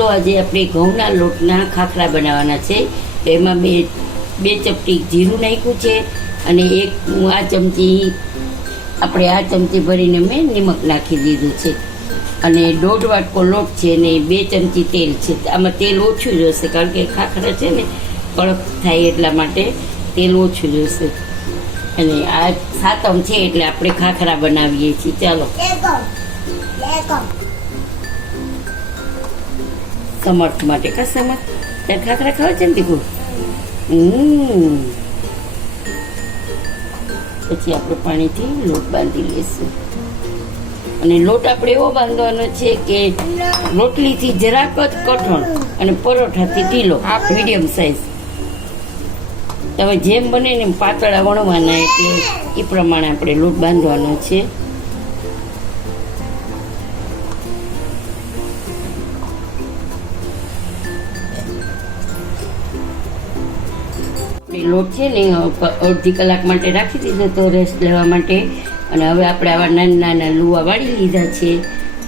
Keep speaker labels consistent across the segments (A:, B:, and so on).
A: ચાલો આજે આપણે ઘઉંના લોટના ખાખરા બનાવવાના છે. તો એમાં બે બે ચપટી જીરું નાખ્યું છે અને એક આ ચમચી, આપણે આ ચમચી ભરીને મેં નિમક નાખી દીધું છે. અને દોઢ વાટકો લોટ છે ને બે ચમચી તેલ છે. આમાં તેલ ઓછું જોશે કારણ કે ખાખરા છે ને, કડક થાય એટલા માટે તેલ ઓછું જોશે. અને આ સાતમ છે એટલે આપણે ખાખરા બનાવીએ છીએ. ચાલો. સમર્થ માટે. કા સમર્થ? ત્યાં ખાખરા ખાવા છે ને દીકું પછી આપણે પાણીથી લોટ બાંધી લઈશું. અને લોટ આપણે એવો બાંધવાનો છે કે રોટલીથી જરાક જ કઠણ અને પરોઠાથી ઢીલો મીડિયમ સાઈઝ. તમે જેમ બને ને એમ પાતળા વણવાના એટલે એ પ્રમાણે આપણે લોટ બાંધવાનો છે. આપણે લોટ છે ને અડધી કલાક માટે રાખી દીધો તો રેસ્ટ લેવા માટે. અને હવે આપણે આવા નાના નાના લુવા વાળી લીધા છે.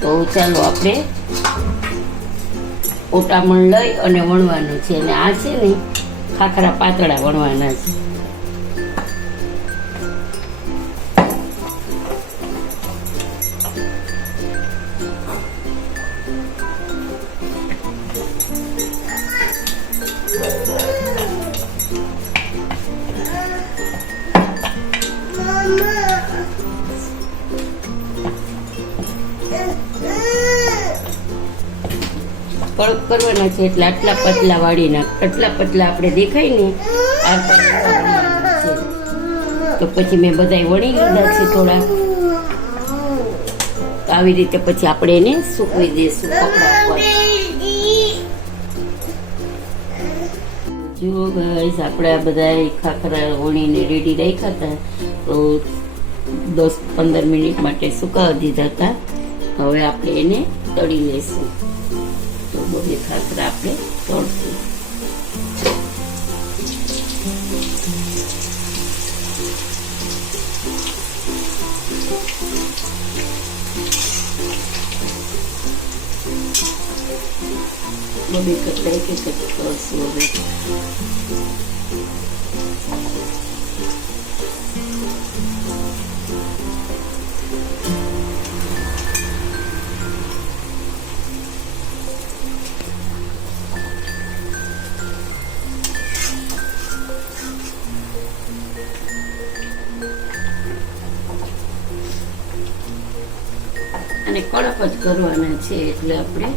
A: તો ચાલો આપણે ઓટામણ લઈ અને વણવાનું છે. અને આ છે ને, ખાખરા પાતળા વણવાના છે. કડક કરવાના છે એટલે આટલા પતલા વાળી નાખ આટલા પતલા આપણે દેખાય ને તો પછી મેં બધાય વણી લીધા છે થોડા. આવી રીતે પછી આપણે એને સૂકવી દઈશું કપડા પર જુઓ ગાઈસ આપણે આ બધા ખાખરા વણીને રેડી રાખ્યા હતા. તો દસ પંદર મિનિટ માટે સુકાવી દીધા હતા. હવે આપણે એને તળી લઈશું તો બધી ખાતર આપણે તોડશું બધી કટાઈ કે એક તોડશું હવે અને કડક જ કરવાના છે એટલે આપણે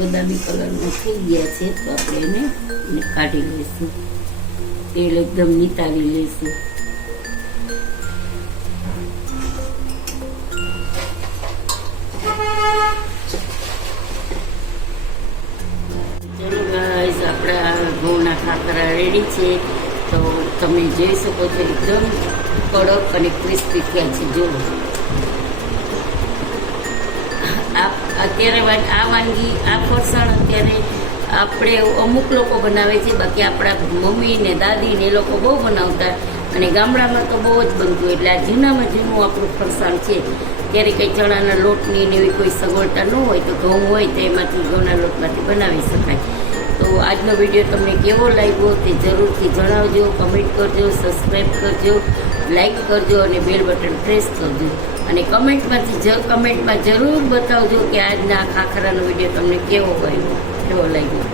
A: બદામી કલરના થઈ ગયા છે, તો આપણે એને કાઢી લઈશું. તેલ એકદમ નીતાવી લઈશું. ખાખરા રેડી છે. તો તમે જોઈ શકો છો, એકદમ કડક અને ક્રિસ્પી થયા છે જો આ અત્યારે આ વાનગી, આ ફરસાણ અત્યારે આપણે અમુક લોકો બનાવે છે, બાકી આપણા મમ્મી ને દાદી ને એ લોકો બહુ બનાવતા. અને ગામડામાં તો બહુ જ બનતું એટલે આ જૂનામાં જૂનું આપણું ફરસાણ છે. ત્યારે કંઈ ચણાના લોટની ને એવી કોઈ સગવડતા ન હોય, તો ઘઉં હોય તો એમાંથી ઘઉંના લોટમાંથી બનાવી શકાય. તો આજનો વીડિયો તમને કેવો લાગ્યો તે જરૂરથી જણાવજો કમેન્ટ કરજો સબસ્ક્રાઈબ કરજો લાઈક કરજો અને બેલ બટન પ્રેસ કરજો. અને કમેન્ટમાંથી જ કમેન્ટમાં જરૂર બતાવજો કે આજના ખાખરાનો વીડિયો તમને કેવો ગયો કેવો લાગ્યો.